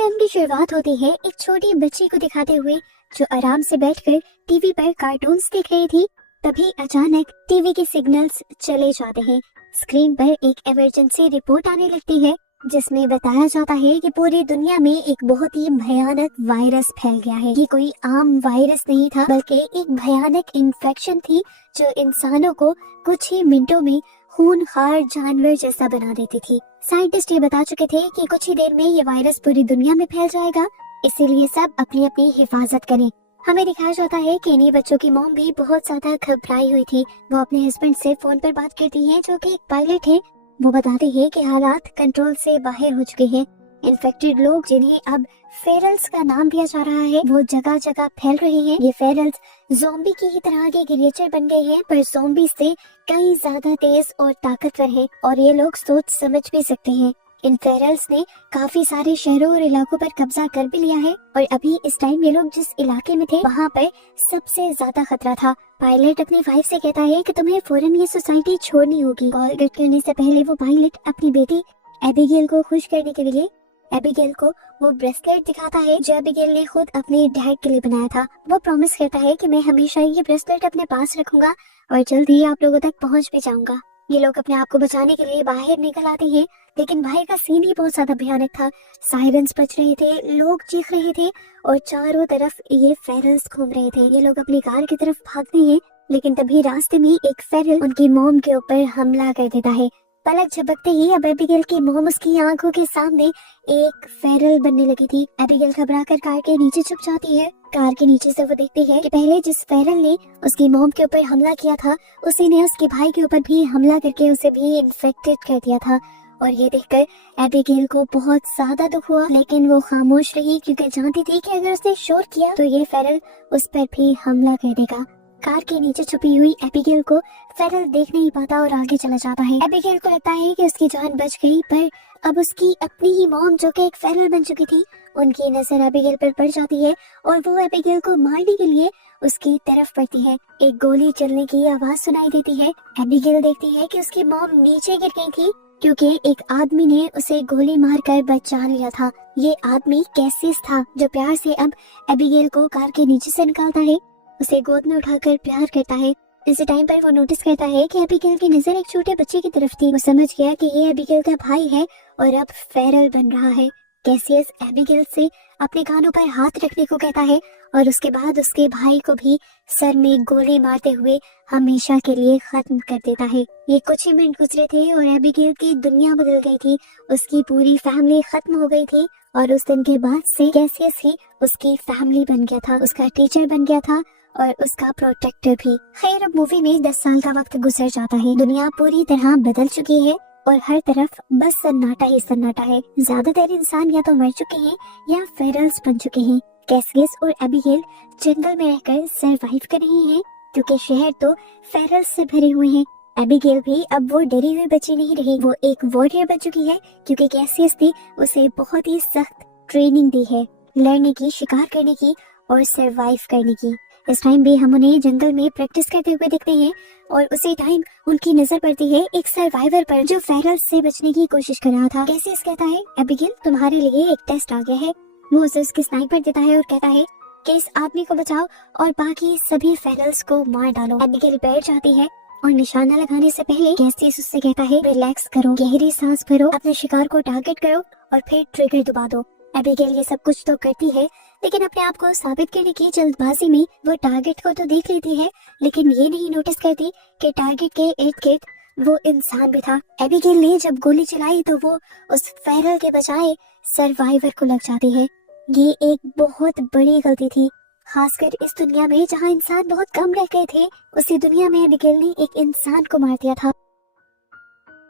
Film की शुरुआत होती है एक छोटी बच्ची को दिखाते हुए जो आराम से बैठकर टीवी पर कार्टून्स देख रही थी। तभी अचानक टीवी के सिग्नल्स चले जाते हैं। स्क्रीन पर एक इमरजेंसी रिपोर्ट आने लगती है जिसमें बताया जाता है कि पूरी दुनिया में एक बहुत ही भयानक वायरस फैल गया है। ये कोई आम वायरस नहीं था बल्कि एक भयानक इन्फेक्शन थी जो इंसानों को कुछ ही मिनटों में खूनखार जानवर जैसा बना देती थी। साइंटिस्ट ये बता चुके थे कि कुछ ही देर में ये वायरस पूरी दुनिया में फैल जाएगा, इसीलिए सब अपनी अपनी हिफाजत करें। हमें दिखाया जाता है कि इन्हीं बच्चों की मॉम भी बहुत ज्यादा घबराई हुई थी। वो अपने हस्बैंड से फोन पर बात करती है जो कि एक पायलट है। वो बताते हैं कि हालात कंट्रोल से बाहर हो चुके हैं। इन्फेक्टेड लोग जिन्हें अब फेरल्स का नाम दिया जा रहा है वो जगह जगह फैल रहे हैं। ये फेरल्स ज़ॉम्बी की ही तरह के क्रिएचर बन गए हैं पर ज़ॉम्बी से कई ज्यादा तेज और ताकतवर हैं और ये लोग सोच समझ भी सकते हैं। इन फेरल्स ने काफी सारे शहरों और इलाकों पर कब्जा कर भी लिया है और अभी इस टाइम ये लोग जिस इलाके में थे वहाँ पर सबसे ज्यादा खतरा था। पायलट अपनी वाइफ से कहता है कि तुम्हें फौरन ये सोसाइटी छोड़नी होगी। कॉल कट करने से पहले वो पायलट अपनी बेटी एबिगेल को खुश करने के लिए एबिगेल को वो ब्रेसलेट दिखाता है जो एबिगेल ने खुद अपने डैड के लिए बनाया था। वो प्रॉमिस करता है कि मैं हमेशा ये ब्रेसलेट अपने पास रखूंगा और जल्द ही आप लोगों तक पहुंच भी जाऊंगा। ये लोग अपने आप को बचाने के लिए बाहर निकल आते हैं लेकिन बाहर का सीन ही बहुत ज्यादा भयानक था। सायरन्स बज रहे थे, लोग चीख रहे थे और चारों तरफ ये फेरल्स घूम रहे थे। ये लोग अपनी कार की तरफ भागते हैं लेकिन तभी रास्ते में एक फेरल उनकी मॉम के ऊपर हमला कर देता है। पलक झपकते ही अब एबिगेल की मॉम उसकी आंखों के सामने एक फेरल बनने लगी थी। एबिगेल घबराकर कार के नीचे छुप जाती है। कार के नीचे से वो देखती है कि पहले जिस फेरल ने उसकी मॉम के ऊपर हमला किया था उसी ने उसके भाई के ऊपर भी हमला करके उसे भी इन्फेक्टेड कर दिया था। और ये देखकर एबिगेल को बहुत ज्यादा दुख हुआ लेकिन वो खामोश रही क्योंकि जानती थी कि अगर उसने शोर किया तो ये फेरल उस पर भी हमला कर देगा। कार के नीचे छुपी हुई एबिगेल को फेरल देख नहीं पाता और आगे चला जाता है। एबिगेल को लगता है कि उसकी जान बच गई पर अब उसकी अपनी ही मॉम जो कि एक फेरल बन चुकी थी उनकी नजर एबिगेल पर पड़ जाती है और वो एबिगेल को मारने के लिए उसकी तरफ बढ़ती है। एक गोली चलने की आवाज सुनाई देती है। एबिगेल देखती है कि उसकी मॉम नीचे गिर गई थी क्योंकि एक आदमी ने उसे गोली मारकर बचा लिया था। ये आदमी कैसियस था जो प्यार से अब एबिगेल को कार के नीचे से निकालता है, उसे गोद में उठाकर प्यार करता है। इसी टाइम पर वो नोटिस करता है कि एबिगेल की नजर एक छोटे बच्चे की तरफ थी। वो समझ गया कि ये एबिगेल का भाई है और अब फेरल बन रहा है। कैसियस एबिगेल से अपने कानों पर हाथ रखने को कहता है और उसके बाद उसके भाई को भी सर में गोली मारते हुए हमेशा के लिए खत्म कर देता है। ये कुछ ही मिनट गुजरे थे और एबिगेल की दुनिया बदल गई थी। उसकी पूरी फैमिली खत्म हो गई थी और उस दिन के बाद से कैसियस ही उसकी फैमिली बन गया था, उसका टीचर बन गया था और उसका प्रोटेक्टर भी। खैर अब मूवी में 10 साल का वक्त गुजर जाता है। दुनिया पूरी तरह बदल चुकी है और हर तरफ बस सन्नाटा ही सन्नाटा है। ज्यादातर इंसान या तो मर चुके हैं या फेरल्स बन चुके हैं। कैसियस और एबिगेल जंगल में रहकर सरवाइव कर रही हैं क्योंकि शहर तो फेरल्स से भरे हुए हैं। एबिगेल भी अब वो डरी हुई बच्ची नहीं रही, वो एक वॉरियर बन चुकी है क्योंकि कैसियस ने उसे बहुत ही सख्त ट्रेनिंग दी है लड़ने की, शिकार करने की और सरवाइव करने की। इस टाइम भी हम उन्हें जंगल में प्रैक्टिस करते हुए दिखते हैं और उसी टाइम उनकी नजर पड़ती है एक सर्वाइवर पर जो फेरल्स से बचने की कोशिश कर रहा था। कैसियस कहता है एबिगेल तुम्हारे लिए एक टेस्ट आ गया है। वो उसे उसकी स्नाइपर देता है और कहता है कि इस आदमी को बचाओ और बाकी सभी फेरल्स को मार डालो। एबिगेल बैठ जाती है और निशाना लगाने से पहले कैसियस उससे कहता है रिलैक्स करो, गहरी सांस भरो, अपने शिकार को टारगेट करो और फिर ट्रिगर दबा दो। एबिगेल ये सब कुछ तो करती है लेकिन अपने आप को साबित करने की जल्दबाजी में वो टारगेट को तो देख लेती है लेकिन ये नहीं नोटिस करती कि टारगेट के इर्द गिर्द वो इंसान भी था। एबिगेल ने जब गोली चलाई तो वो उस फेरल के बजाय सर्वाइवर को लग जाती है। ये एक बहुत बड़ी गलती थी, खासकर इस दुनिया में जहाँ इंसान बहुत कम रह गए थे। उसी दुनिया में एबिगेल ने एक इंसान को मार दिया था।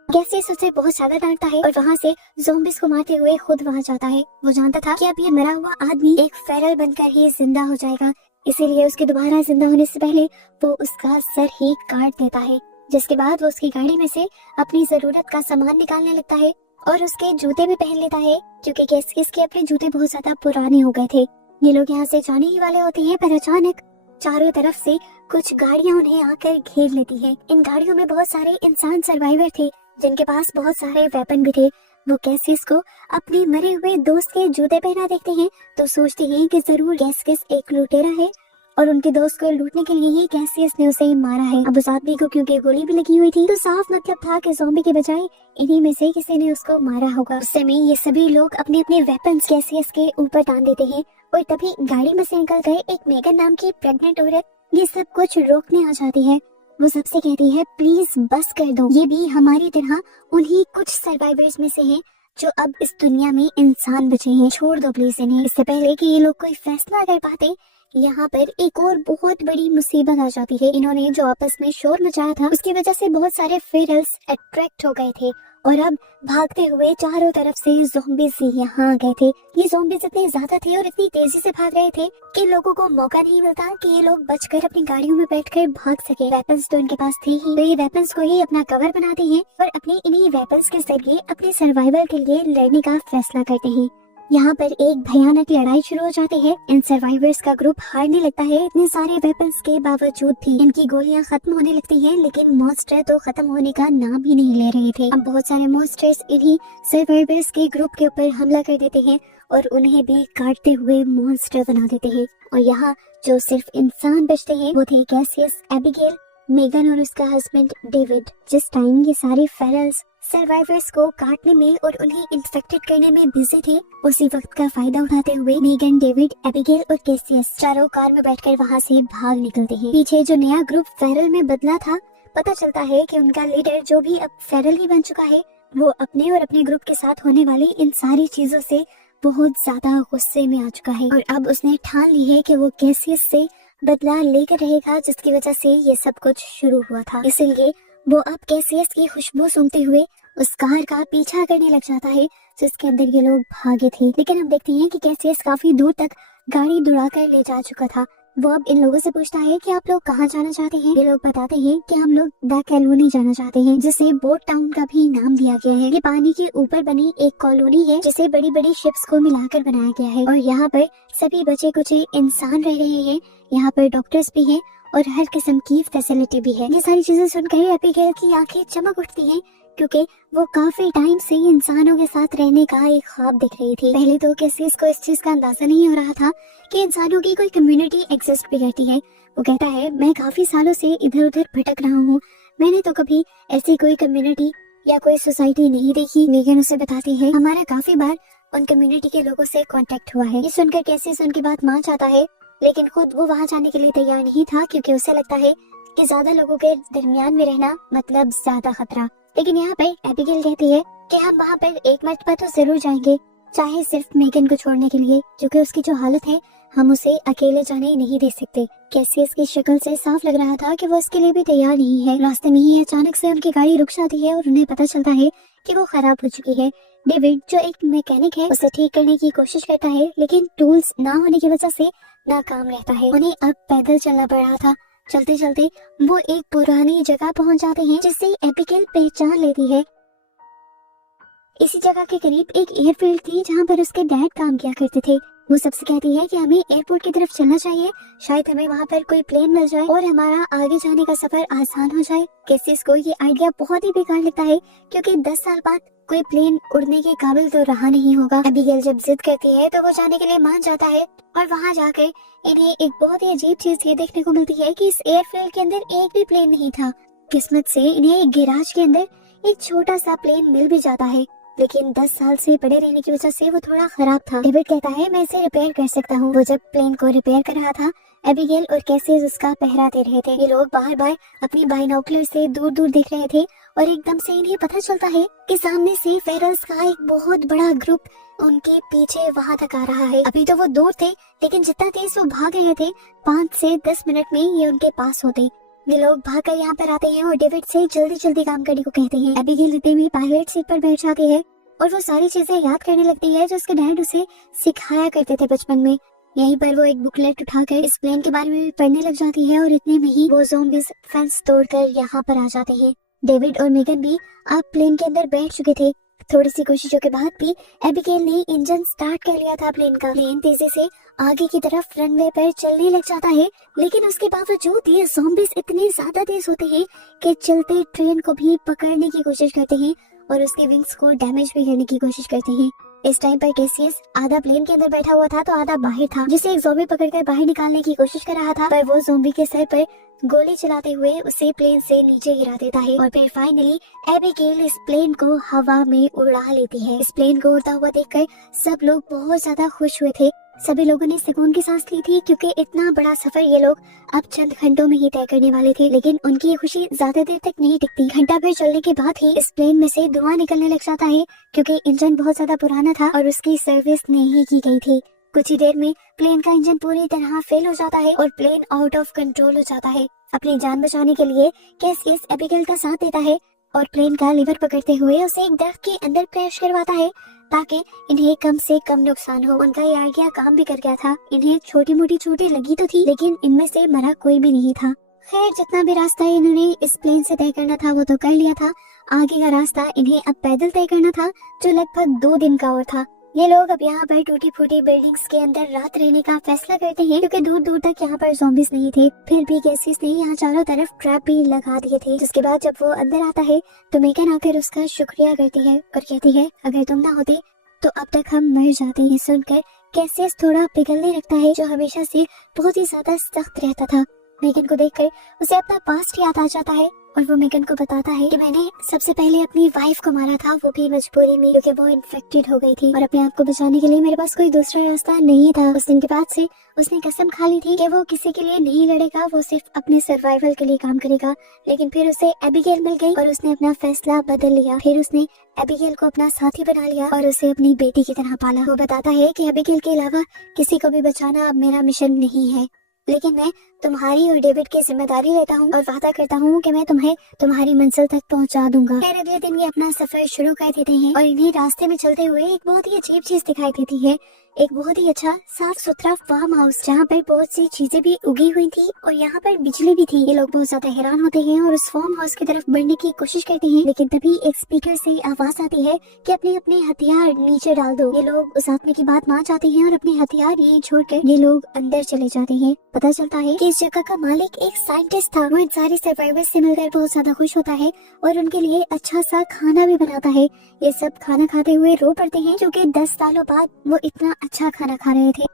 कैसियस उसे बहुत ज्यादा डांटता है और वहाँ से ज़ॉम्बीज़ को मारते हुए खुद वहाँ जाता है। वो जानता था कि अब ये मरा हुआ आदमी एक फेरल बनकर ही जिंदा हो जाएगा, इसीलिए उसके दोबारा जिंदा होने से पहले वो उसका सर ही काट देता है। जिसके बाद वो उसकी गाड़ी में से अपनी जरूरत का सामान निकालने लगता है और उसके जूते भी पहन लेता है क्योंकि कैसियस के अपने जूते बहुत ज्यादा पुराने हो गए थे। ये लोग यहाँ से जाने ही वाले होते हैं पर अचानक चारों तरफ से कुछ गाड़ियाँ उन्हें आकर घेर लेती है। इन गाड़ियों में बहुत सारे इंसान सर्वाइवर थे जिनके पास बहुत सारे वेपन भी थे। वो कैसियस को अपने मरे हुए दोस्त के जूते पहना देखते हैं तो सोचते हैं कि जरूर कैसियस एक लुटेरा है और उनके दोस्त को लूटने के लिए ही कैसियस ने उसे मारा है। अब उस आदमी को क्योंकि गोली भी लगी हुई थी तो साफ मतलब था कि ज़ॉम्बी के बजाय इन्हीं में से किसी ने उसको मारा होगा। उस समय ये सभी लोग अपने अपने वेपन्स कैसियस के ऊपर तान देते हैं और तभी गाड़ी में से निकल कर एक मेगन नाम की प्रेग्नेंट औरत ये सब कुछ रोकने आ जाती है। वो सबसे कहती है प्लीज बस कर दो, ये भी हमारी तरह उन्हीं कुछ सर्वाइवर्स में से हैं जो अब इस दुनिया में इंसान बचे हैं, छोड़ दो प्लीज इन्हें। इससे पहले कि ये लोग कोई फैसला कर पाते यहाँ पर एक और बहुत बड़ी मुसीबत आ जाती है। इन्होंने जो आपस में शोर मचाया था उसकी वजह से बहुत सारे फेरल्स अट्रैक्ट हो गए थे और अब भागते हुए चारों तरफ से ज़ॉम्बीज़ यहाँ आ गए थे। ये ज़ॉम्बीज़ इतने ज्यादा थे और इतनी तेजी से भाग रहे थे कि लोगों को मौका नहीं मिलता कि ये लोग बचकर अपनी गाड़ियों में बैठकर भाग सके। वेपन्स तो इनके पास थे ही, तो ये वेपन्स को ही अपना कवर बनाते हैं और अपने इन्हीं वेपन्स के जरिए अपने सर्वाइवल के लिए लड़ने का फैसला करते हैं। यहाँ पर एक भयानक लड़ाई शुरू हो जाती है। इन सर्वाइवर्स का ग्रुप हारने लगता है। इतने सारे वेपन्स के बावजूद भी इनकी गोलियां खत्म होने लगती हैं, लेकिन मॉन्स्टर तो खत्म होने का नाम ही नहीं ले रहे थे। अब बहुत सारे मॉन्स्टर्स इन्हीं सर्वाइवर्स के ग्रुप के ऊपर हमला कर देते हैं और उन्हें भी काटते हुए मॉन्स्टर बना देते हैं। और यहाँ जो सिर्फ इंसान बचते हैं वो थे कैसियस, एबिगेल, मेगन और उसका हस्बैंड डेविड। जिस टाइम ये सारे फेरल्स सर्वाइवर्स को काटने में और उन्हें इन्फेक्टेड करने में बिजी थे, उसी वक्त का फायदा उठाते हुए मेगन, डेविड, एबिगेल और कैसियस चारों कार में बैठकर वहाँ से भाग निकलते हैं। पीछे जो नया ग्रुप फेरल में बदला था, पता चलता है कि उनका लीडर जो भी अब फेरल ही बन चुका है, वो अपने और अपने ग्रुप के साथ होने वाली इन सारी चीजों से बहुत ज्यादा गुस्से में आ चुका है और अब उसने ठान ली है कि वो कैसियस से बदला लेकर रहेगा, जिसकी वजह से ये सब कुछ शुरू हुआ था। इसलिए वो अब कैसियस की खुशबू सूंघते हुए उस कार का पीछा करने लग जाता है जिसके अंदर ये लोग भागे थे। लेकिन हम देखते हैं कि कैसियस काफी दूर तक गाड़ी दौड़ाकर ले जा चुका था। वो अब इन लोगों से पूछता है कि आप लोग कहाँ जाना चाहते हैं। ये लोग बताते हैं कि हम लोग द कॉलोनी जाना चाहते हैं, जिसे बोट टाउन का भी नाम दिया गया है। ये पानी के ऊपर बनी एक कॉलोनी है जिसे बड़ी बड़ी शिप्स को मिलाकर बनाया गया है और यहाँ पर सभी बचे कुछ इंसान रह रहे हैं। यहाँ पर डॉक्टर्स भी हैं और हर किस्म की फैसिलिटी भी है। ये सारी चीजें सुनकर एबिगेल की आंखें चमक उठती हैं क्योंकि वो काफी टाइम से इंसानों के साथ रहने का एक ख्वाब देख रही थी। पहले तो कैसियस को इस चीज का अंदाजा नहीं हो रहा था कि इंसानों की कोई कम्युनिटी एग्जिस्ट भी करती है। वो कहता है मैं काफी सालों से इधर उधर भटक रहा हूँ, मैंने तो कभी ऐसी कोई कम्युनिटी या कोई सोसाइटी नहीं देखी। मेगन उसे बताती है हमारा काफी बार उन कम्युनिटी के लोगों से कांटेक्ट हुआ है। ये सुनकर कैसियस उनकी बात मान जाता है, लेकिन खुद वो वहाँ जाने के लिए तैयार नहीं था क्योंकि उसे लगता है कि ज्यादा लोगों के दरमियान में रहना मतलब ज्यादा खतरा। लेकिन यहाँ पे एबिगेल कहती है कि हम वहाँ पर एक मर्तबा तो जरूर जाएंगे, चाहे सिर्फ मेगन को छोड़ने के लिए, क्योंकि उसकी जो हालत है हम उसे अकेले जाने नहीं दे सकते। कैसियस की शक्ल से साफ लग रहा था कि वो इसके लिए भी तैयार नहीं है। रास्ते में ही अचानक से उनकी गाड़ी रुक जाती है और उन्हें पता चलता है कि वो खराब हो चुकी है। डेविड जो एक मैकेनिक है उसे ठीक करने की कोशिश करता है, लेकिन टूल्स ना होने की वजह से नाकाम रहता है। उन्हें अब पैदल चलना पड़ रहा था। चलते चलते वो एक पुरानी जगह पहुंच जाते हैं जिसे एबिगेल पहचान लेती है। इसी जगह के करीब एक एयरफील्ड थी जहां पर उसके डैड काम किया करते थे। वो सबसे कहती है कि हमें एयरपोर्ट की तरफ चलना चाहिए, शायद हमें वहां पर कोई प्लेन मिल जाए और हमारा आगे जाने का सफर आसान हो जाए। कैसियस को ये आइडिया बहुत ही बेकार लगता है क्योंकि 10 साल बाद कोई प्लेन उड़ने के काबिल तो रहा नहीं होगा। एबिगेल जब जिद करती है तो वो जाने के लिए मान जाता है और वहाँ जाकर इन्हें एक बहुत ही अजीब चीज ये देखने को मिलती है कि इस एयरफील्ड के अंदर एक भी प्लेन नहीं था। किस्मत से इन्हें एक गैराज के अंदर एक छोटा सा प्लेन मिल भी जाता है, लेकिन 10 साल से पड़े रहने की वजह से वो थोड़ा खराब था। डेविड कहता है मैं इसे रिपेयर कर सकता हूँ। वो जब प्लेन को रिपेयर कर रहा था, एबिगेल और कैसियस उसका पहराते रहे थे। ये लोग बार बार अपनी बाइनोकुलर से दूर दूर देख रहे थे और एकदम से इन्हें पता चलता है कि सामने से फेरल्स का एक बहुत बड़ा ग्रुप उनके पीछे वहां तक आ रहा है। अभी तो वो दूर थे, लेकिन जितना तेज वो भाग रहे थे 5 से 10 मिनट में ये उनके पास होते। ये लोग भागकर यहाँ पर आते हैं और डेविड से जल्दी जल्दी काम करने को कहते हैं। एबिगेल इतने में पायलट सीट पर बैठ जाती है और वो सारी चीजें याद करने लगती है जो उसके डैड उसे सिखाया करते थे बचपन में। यहीं पर वो एक बुकलेट उठाकर इस प्लेन के बारे में भी पढ़ने लग जाती है और इतने में ही वो ज़ॉम्बीज़ फेंस तोड़कर यहाँ पर आ जाते हैं। डेविड और मेगन भी अब प्लेन के अंदर बैठ चुके थे। थोड़ी सी कोशिशों के बाद भी एबिगेल ने इंजन स्टार्ट कर लिया था प्लेन का। प्लेन तेजी से आगे की तरफ रनवे पर चलने लग जाता है, लेकिन उसके बावजूद ये ज़ॉम्बीज़ इतने ज्यादा तेज होते हैं कि चलते ट्रेन को भी पकड़ने की कोशिश करते हैं और उसके विंग्स को डैमेज भी करने की कोशिश करते हैं। इस टाइम पर कैसियस आधा प्लेन के अंदर बैठा हुआ था तो आधा बाहर था, जिसे एक ज़ॉम्बी पकड़कर बाहर निकालने की कोशिश कर रहा था, पर वो ज़ॉम्बी के सर पर गोली चलाते हुए उसे प्लेन से नीचे गिरा देता है और फिर फाइनली एबिगेल इस प्लेन को हवा में उड़ा लेती है। इस प्लेन को उड़ता हुआ देखकर सब लोग बहुत ज्यादा खुश हुए थे। सभी लोगों ने सुकून की सांस ली थी क्योंकि इतना बड़ा सफर ये लोग अब चंद घंटों में ही तय करने वाले थे। लेकिन उनकी ये खुशी ज्यादा देर तक नहीं टिकती। घंटा भर चलने के बाद ही इस प्लेन में से धुआं निकलने लग जाता है क्योंकि इंजन बहुत ज्यादा पुराना था और उसकी सर्विस नहीं की गई थी। कुछ ही देर में प्लेन का इंजन पूरी तरह फेल हो जाता है और प्लेन आउट ऑफ कंट्रोल हो जाता है। अपनी जान बचाने के लिए कैसियस एबिगेल का साथ देता है और प्लेन का लीवर पकड़ते हुए उसे एक दरख्त के अंदर क्रैश करवाता है ताकि इन्हें कम से कम नुकसान हो। उनका ये आइडिया काम भी कर गया था। इन्हें छोटी मोटी चोटें लगी तो थी लेकिन इनमें से मरा कोई भी नहीं था। खैर, जितना भी रास्ता इन्होंने इस प्लेन से तय करना था वो तो कर लिया था। आगे का रास्ता इन्हें अब पैदल तय करना था जो लगभग 2 दिन का और था। ये लोग अब यहाँ पर टूटी फूटी बिल्डिंग्स के अंदर रात रहने का फैसला करते हैं क्योंकि दूर दूर तक यहाँ पर ज़ॉम्बीज नहीं थे। फिर भी कैसियस ने यहाँ चारों तरफ ट्रैप भी लगा दिए थे। जिसके बाद जब वो अंदर आता है तो मेगन आकर उसका शुक्रिया करती है और कहती है अगर तुम ना होते तो अब तक हम मर जाते। हैं सुनकर कैसियस थोड़ा पिघलने लगता है जो हमेशा से बहुत ही ज्यादा सख्त रहता था। मेगन को देखकर उसे अपना पास्ट याद आ जाता है और वो मेगन को बताता है कि मैंने सबसे पहले अपनी वाइफ को मारा था, वो भी मजबूरी में क्योंकि वो इन्फेक्टेड हो गई थी और अपने आप को बचाने के लिए मेरे पास कोई दूसरा रास्ता नहीं था। उस दिन के बाद से उसने कसम खा ली थी कि वो किसी के लिए नहीं लड़ेगा, वो सिर्फ अपने सर्वाइवल के लिए काम करेगा। लेकिन फिर उसे एबिगेल मिल गई और उसने अपना फैसला बदल लिया। फिर उसने एबिगेल को अपना साथी बना लिया और उसे अपनी बेटी की तरह पाला। वो बताता है कि एबिगेल के अलावा किसी को भी बचाना अब मेरा मिशन नहीं है, लेकिन मैं तुम्हारी और डेविड की जिम्मेदारी लेता हूँ और वादा करता हूँ कि मैं तुम्हें तुम्हारी मंजिल तक पहुँचा दूंगा। खैर, अगले दिन ये अपना सफर शुरू कर देते हैं और इन्हें रास्ते में चलते हुए एक बहुत ही अजीब चीज दिखाई देती है। एक बहुत ही अच्छा साफ सुथरा फार्म हाउस जहाँ पर बहुत सी चीजें भी उगी हुई थी और यहाँ पर बिजली भी थी। ये लोग बहुत ज्यादा हैरान होते हैं और उस फार्म हाउस की तरफ बढ़ने की कोशिश करते हैं, लेकिन तभी एक स्पीकर से आवाज आती है कि अपने अपने हथियार नीचे डाल दो। ये लोग उस आदमी की बात मान जाते हैं और अपने हथियार यहीं छोड़कर ये लोग अंदर चले जाते हैं। पता चलता है कि इस जगह का मालिक एक साइंटिस्ट था। वो इन सारे सर्वाइवर्स से मिलकर बहुत ज्यादा खुश होता है और उनके लिए अच्छा सा खाना भी बनाता है। ये सब खाना खाते हुए रो पड़ते हैं क्योंकि 10 सालों बाद वो इतना अच्छा खाना खा रहे थे।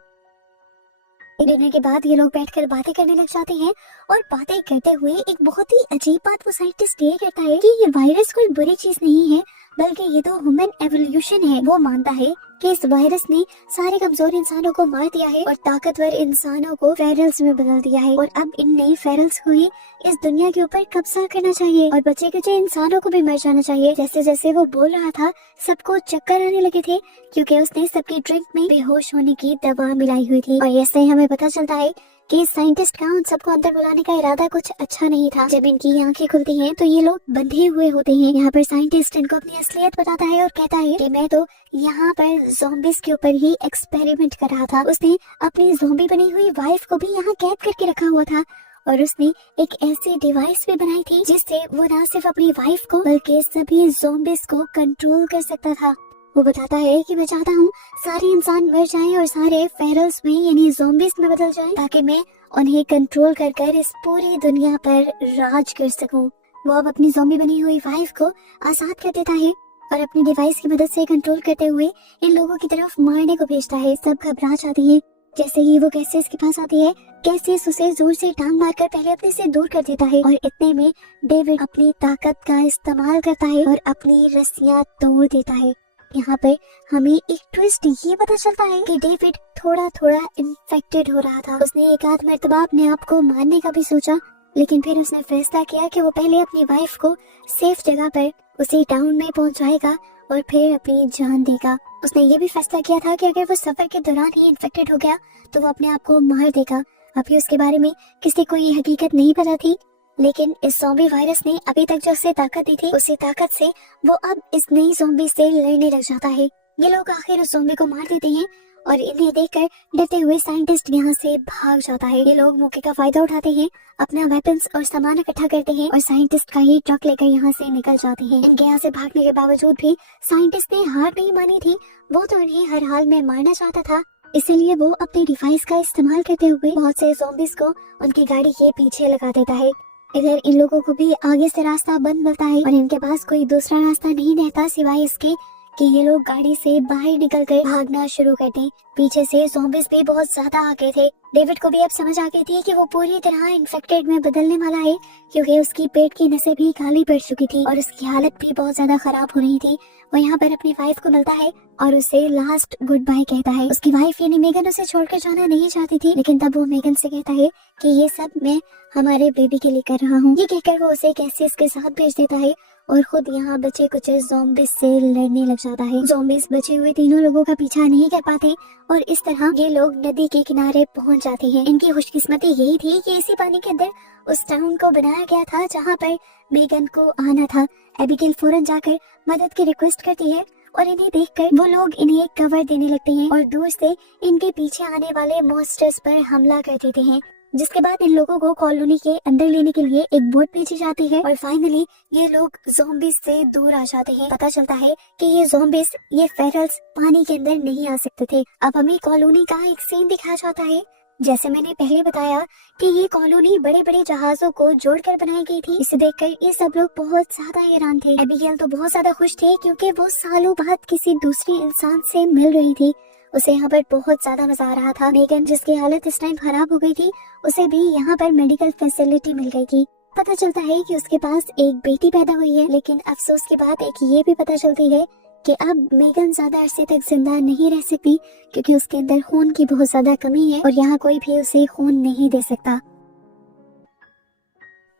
डिनर के बाद ये लोग बैठकर बातें करने लग जाते हैं और बातें करते हुए एक बहुत ही अजीब बात वो साइंटिस्ट ये कहता है कि ये वायरस कोई बुरी चीज नहीं है बल्कि ये तो ह्यूमन एवोल्यूशन है। वो मानता है कि इस वायरस ने सारे कमजोर इंसानों को मार दिया है और ताकतवर इंसानों को फेरल्स में बदल दिया है और अब इन नई फेरल्स को ही इस दुनिया के ऊपर कब्जा करना चाहिए और बचे कुचे इंसानों को भी मर जाना चाहिए। जैसे जैसे वो बोल रहा था सबको चक्कर आने लगे थे क्योंकि उसने सबकी ड्रिंक में बेहोश होने की दवा मिलाई हुई थी। और ऐसे हमें पता चलता है कि साइंटिस्ट का उन सबको अंदर बुलाने का इरादा कुछ अच्छा नहीं था। जब इनकी आंखें खुलती हैं तो ये लोग बंधे हुए होते हैं। यहाँ पर साइंटिस्ट इनको अपनी असलियत बताता है और कहता है कि मैं तो यहाँ पर ज़ॉम्बीज़ के ऊपर ही एक्सपेरिमेंट कर रहा था। उसने अपनी ज़ॉम्बी बनी हुई वाइफ को भी यहाँ कैद करके रखा हुआ था और उसने एक ऐसी डिवाइस भी बनाई थी जिससे वो न सिर्फ अपनी वाइफ को बल्कि सभी ज़ॉम्बीज़ को कंट्रोल कर सकता था। वो बताता है कि मैं चाहता हूँ सारे इंसान मर जाएं और सारे फेरल्स में यानी ज़ॉम्बीज़ में बदल जाएं ताकि मैं उन्हें कंट्रोल कर इस पूरी दुनिया पर राज कर सकूं। वो अब अपनी ज़ॉम्बी बनी हुई वाइफ को आजाद कर देता है और अपनी डिवाइस की मदद से कंट्रोल करते हुए इन लोगों की तरफ मारने को भेजता है। सब घबरा जाते हैं। जैसे ही वो कैसियस के पास आती है, कैसियस उसे जोर से टांग मारकर पहले अपने से दूर कर देता है और इतने में डेविड अपनी ताकत का इस्तेमाल करता है और अपनी रस्सियां तोड़ देता है। यहाँ पर हमें एक ट्विस्ट ये पता चलता है कि डेविड थोड़ा थोड़ा इन्फेक्टेड हो रहा था। उसने एक आध मर्तबा अपने आप को मारने का भी सोचा, लेकिन फिर उसने फैसला किया कि वो पहले अपनी वाइफ को सेफ जगह पर उसी टाउन में पहुंचाएगा और फिर अपनी जान देगा। उसने ये भी फैसला किया था कि अगर वो सफर के दौरान ही इन्फेक्टेड हो गया तो वो अपने आप को मार देगा। अभी उसके बारे में किसी को ये हकीकत नहीं पता थी, लेकिन इस ज़ॉम्बी वायरस ने अभी तक जो उसे ताकत दी थी उसी ताकत से वो अब इस नई ज़ॉम्बी से लड़ने लग जाता है। ये लोग आखिर उस ज़ॉम्बी को मार देते हैं और इन्हें देखकर डरते हुए साइंटिस्ट यहाँ से भाग जाता है। ये लोग मौके का फायदा उठाते हैं, अपना वेपन्स और सामान इकट्ठा करते हैं और साइंटिस्ट का ही ट्रक लेकर यहाँ से निकल जाते हैं। इनके यहाँ से भागने के बावजूद भी साइंटिस्ट ने हार नहीं मानी थी। वो तो उन्हें हर हाल में मारना चाहता था, इसलिए वो अपने डिवाइस का इस्तेमाल करते हुए बहुत से ज़ॉम्बीज़ को उनकी गाड़ी के पीछे लगा देता है। इधर इन लोगों को भी आगे से रास्ता बंद मिलता है और इनके पास कोई दूसरा रास्ता नहीं रहता सिवाय इसके कि ये लोग गाड़ी से बाहर निकलकर भागना शुरू कर दें। पीछे से ज़ॉम्बीज़ भी बहुत ज्यादा आ गए थे। डेविड को भी अब समझ आ गई थी कि वो पूरी तरह इन्फेक्टेड में बदलने वाला है, क्योंकि उसकी पेट की नसें भी खाली पड़ चुकी थी और उसकी हालत भी बहुत ज्यादा खराब हो रही थी। वो यहाँ पर अपनी वाइफ को मिलता है और उसे लास्ट गुड बाय कहता है। उसकी वाइफ यानी मेगन उसे छोड़कर जाना नहीं चाहती थी, लेकिन तब वो मेगन से कहता है कि ये सब मैं हमारे बेबी के लिए कर रहा हूँ। ये कहकर वो उसे कैसियस के साथ भेज देता है और खुद यहाँ बचे कुछ ज़ॉम्बीज़ से लड़ने लग जाता है। ज़ॉम्बीज़ बचे हुए तीनों लोगों का पीछा नहीं कर पाते और इस तरह ये लोग नदी के किनारे पहुँच जाते हैं। इनकी खुशकिस्मती यही थी कि इसी पानी के अंदर उस टाउन को बनाया गया था जहाँ पर मेगन को आना था। एबिगेल फौरन जाकर मदद की रिक्वेस्ट करती है और इन्हें देखकर वो लोग इन्हें कवर देने लगते हैं और दूर से इनके पीछे आने वाले मॉन्स्टर्स पर हमला कर देते हैं, जिसके बाद इन लोगों को कॉलोनी के अंदर लेने के लिए एक बोट भेजी जाती है और फाइनली ये लोग ज़ॉम्बीज़ से दूर आ जाते हैं। पता चलता है कि ये ज़ॉम्बीज़, ये फेरल्स पानी के अंदर नहीं आ सकते थे। अब हमें कॉलोनी का एक सीन दिखाया जाता है। जैसे मैंने पहले बताया कि ये कॉलोनी बड़े बड़े जहाजों को जोड़कर बनाई गई थी। इसे देखकर ये सब लोग बहुत ज्यादा हैरान थे। एबिगेल तो बहुत ज्यादा खुश थे क्योंकि वो सालों बाद किसी दूसरी इंसान से मिल रही थी। उसे यहाँ पर बहुत ज्यादा मजा आ रहा था। मेगन, जिसकी हालत इस टाइम खराब हो गई थी, उसे भी यहाँ पर मेडिकल फैसिलिटी मिल गई थी। पता चलता है कि उसके पास एक बेटी पैदा हुई है, लेकिन अफसोस की बात एक ये भी पता चलती है कि अब मेगन ज्यादा अरसे तक जिंदा नहीं रह सकती, क्योंकि उसके अंदर खून की बहुत ज्यादा कमी है और यहाँ कोई भी उसे खून नहीं दे सकता।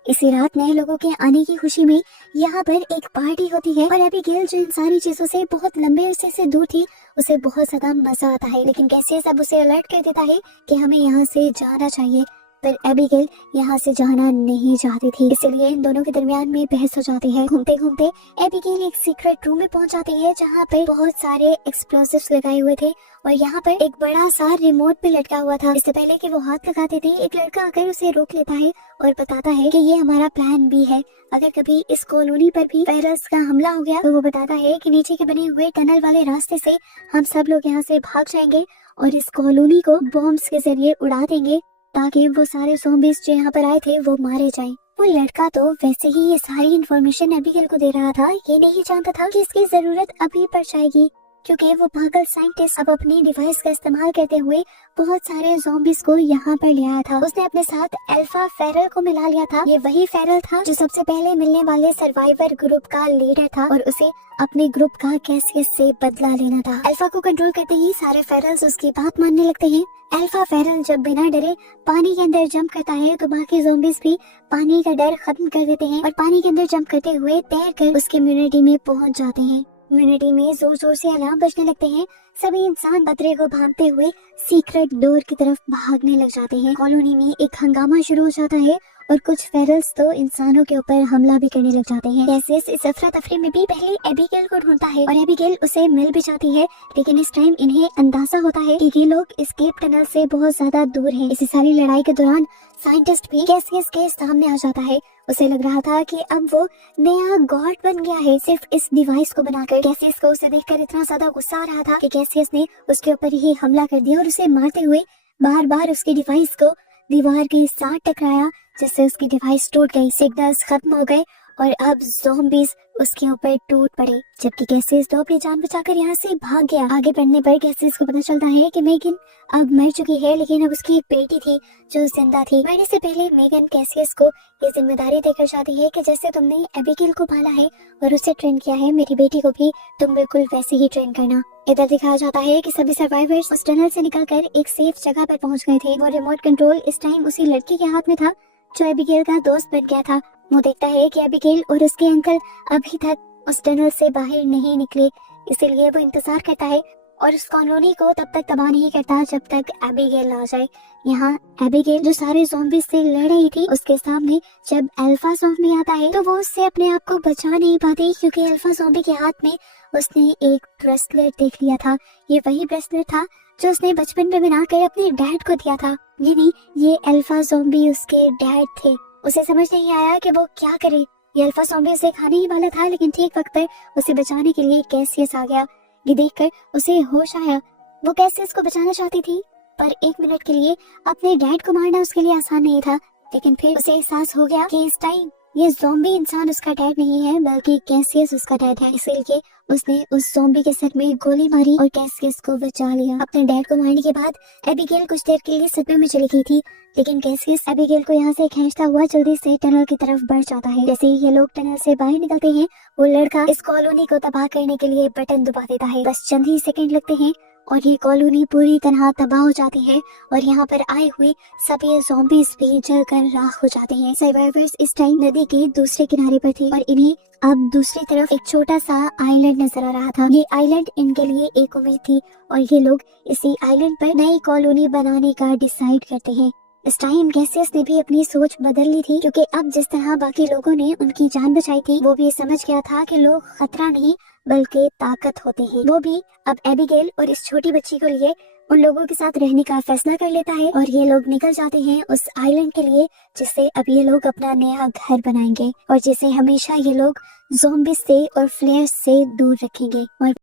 इसी रात नए लोगों के आने की खुशी में यहाँ पर एक पार्टी होती है और एबिगेल, जो इन सारी चीजों से बहुत लंबे अरसे से दूर थी, उसे बहुत ज्यादा मजा आता है। लेकिन कैसे सब उसे अलर्ट कर देता है कि हमें यहाँ से जाना चाहिए, पर एबिगेल यहाँ से जाना नहीं चाहती थी। इसलिए इन दोनों के दरमियान में बहस हो जाती है। घूमते घूमते एबिगेल एक सीक्रेट रूम में पहुंच जाती है जहाँ पर बहुत सारे एक्सप्लोसिव्स लगाए हुए थे और यहाँ पर एक बड़ा सा रिमोट भी लटका हुआ था। इससे पहले कि वो हाथ लगाते थे, एक लड़का आकर उसे रोक लेता है और बताता है कि ये हमारा प्लान भी है। अगर कभी इस कॉलोनी पर भी फेरल्स का हमला हो गया तो वो बताता है कि नीचे के बने हुए टनल वाले रास्ते से हम सब लोग यहाँ से भाग जाएंगे और इस कॉलोनी को बॉम्ब्स के जरिए उड़ा देंगे ताकि वो सारे ज़ॉम्बीज़ जो यहाँ पर आए थे वो मारे जाएं। वो लड़का तो वैसे ही ये सारी इन्फॉर्मेशन एबिगेल को दे रहा था, ये नहीं जानता था कि इसकी जरूरत अभी पड़ जाएगी, क्योंकि वो पागल साइंटिस्ट अब अपनी डिवाइस का इस्तेमाल करते हुए बहुत सारे ज़ॉम्बीज़ को यहाँ पर ले आया था। उसने अपने साथ अल्फा फेरल को मिला लिया था। ये वही फेरल था जो सबसे पहले मिलने वाले सर्वाइवर ग्रुप का लीडर था और उसे अपने ग्रुप का कैसियस से बदला लेना था। अल्फा को कंट्रोल करते ही सारे फेरल्स उसकी बात मानने लगते हैं। अल्फा फेरल जब बिना डरे पानी के अंदर जंप करता है तो बाकी ज़ॉम्बीज़ भी पानी का डर खत्म कर देते हैं और पानी के अंदर जंप करते हुए तैरकर उस कम्युनिटी में पहुंच जाते हैं। कम्युनिटी में जोर जोर से अलार्म बजने लगते हैं। सभी इंसान खतरे को भांपते हुए सीक्रेट डोर की तरफ भागने लग जाते हैं। कॉलोनी में एक हंगामा शुरू हो जाता है और कुछ फेरल्स तो इंसानों के ऊपर हमला भी करने लग जाते हैं। कैसियस इस अफरा तफरी में भी पहले एबिगेल को ढूंढता है और एबिगेल उसे मिल भी जाती है, लेकिन इस टाइम इन्हें अंदाजा होता है कि ये लोग एस्केप टनल से बहुत ज्यादा दूर हैं। इसी सारी लड़ाई के दौरान साइंटिस्ट भी कैसियस के सामने आ जाता है। उसे लग रहा था कि अब वो नया गॉड बन गया है सिर्फ इस डिवाइस को बनाकर। कैसियस को उसे देखकर इतना ज्यादा गुस्सा आ रहा था कि कैसियस ने उसके ऊपर ही हमला कर दिया और उसे मारते हुए बार बार उसकी डिवाइस को दीवार के साथ टकराया, जिससे उसकी डिवाइस टूट गई। सिग्नल्स खत्म हो गए और अब ज़ॉम्बीज़ उसके ऊपर टूट पड़े, जबकि कैसियस तो अपनी जान बचाकर यहाँ से भाग गया। आगे बढ़ने पर कैसियस को पता चलता है कि मेगन अब मर चुकी है, लेकिन अब उसकी एक बेटी थी जो जिंदा थी। मरने से पहले मेगन कैसियस को ये जिम्मेदारी देकर जाती है कि जैसे तुमने एबिगेल को पाला है और उसे ट्रेन किया है, मेरी बेटी को भी तुम बिल्कुल वैसे ही ट्रेन करना। इधर दिखाया जाता है कि सभी सर्वाइवर्स उस टनल से निकलकर एक सेफ जगह पर पहुंच गए थे। वो रिमोट कंट्रोल इस टाइम उसी लड़के के हाथ में था जो एबिगेल का दोस्त बन गया था। वो देखता है कि एबिगेल और उसके अंकल अभी तक उस टनल से बाहर नहीं निकले, इसीलिए वो इंतजार करता है और उस कॉलोनी को तब तक तबाह नहीं करता जब तक एबिगेल आ जाए। यहाँ एबिगेल जो सारे ज़ॉम्बीज़ से लड़ रही थी, उसके सामने जब अल्फा ज़ॉम्बी आता है तो वो उससे अपने आप को बचा नहीं पाती, क्योंकि अल्फा ज़ॉम्बी के हाथ में उसने एक ब्रेसलेट देख लिया था। ये वही ब्रेसलेट था जो उसने बचपन में बनाकर अपने डैड को दिया था, यानी ये अल्फा ज़ॉम्बी उसके डैड थे। उसे समझ नहीं आया कि वो क्या करे। ये अल्फा ज़ॉम्बी उसे खाने ही वाला था, लेकिन ठीक वक्त पर उसे बचाने के लिए कैसियस आ गया। ये देखकर उसे होश आया। वो कैसियस को बचाना चाहती थी, पर एक मिनट के लिए अपने डैड को मारना उसके लिए आसान नहीं था। लेकिन फिर उसे एहसास हो गया कि इस टाइम ये ज़ॉम्बी इंसान उसका डैड नहीं है बल्कि कैसियस उसका डैड है। इसीलिए उसने उस ज़ॉम्बी के सर में गोली मारी और कैसियस को बचा लिया। अपने डैड को मारने के बाद एबिगेल कुछ देर के लिए सदमे में चली गई थी, लेकिन कैसियस एबिगेल को यहाँ से खींचता हुआ जल्दी से टनल की तरफ बढ़ जाता है। जैसे ही ये लोग टनल से बाहर निकलते हैं, वो लड़का इस कॉलोनी को तबाह करने के लिए बटन दबा देता है। बस चंद ही सेकंड लगते हैं और ये कॉलोनी पूरी तरह तबाह हो जाती है और यहाँ पर आए हुए सभी ज़ॉम्बीज़ भी जलकर राख हो जाते हैं। सर्वाइवर्स इस टाइम नदी के दूसरे किनारे पर थे और इन्हें अब दूसरी तरफ एक छोटा सा आइलैंड नजर आ रहा था। ये आइलैंड इनके लिए एक उम्मीद थी और ये लोग इसी आइलैंड पर नई कॉलोनी बनाने का डिसाइड करते हैं। इस टाइम कैसियस ने भी अपनी सोच बदल ली थी, क्योंकि अब जिस तरह बाकी लोगों ने उनकी जान बचाई थी, वो भी समझ गया था कि लोग खतरा नहीं बल्कि ताकत होते हैं। वो भी अब एबिगेल और इस छोटी बच्ची को लिए उन लोगों के साथ रहने का फैसला कर लेता है और ये लोग निकल जाते हैं उस आइलैंड के लिए, जिससे अब ये लोग अपना नया घर बनाएंगे और जिसे हमेशा ये लोग ज़ॉम्बी से और फ्लेयर्स से दूर रखेंगे। और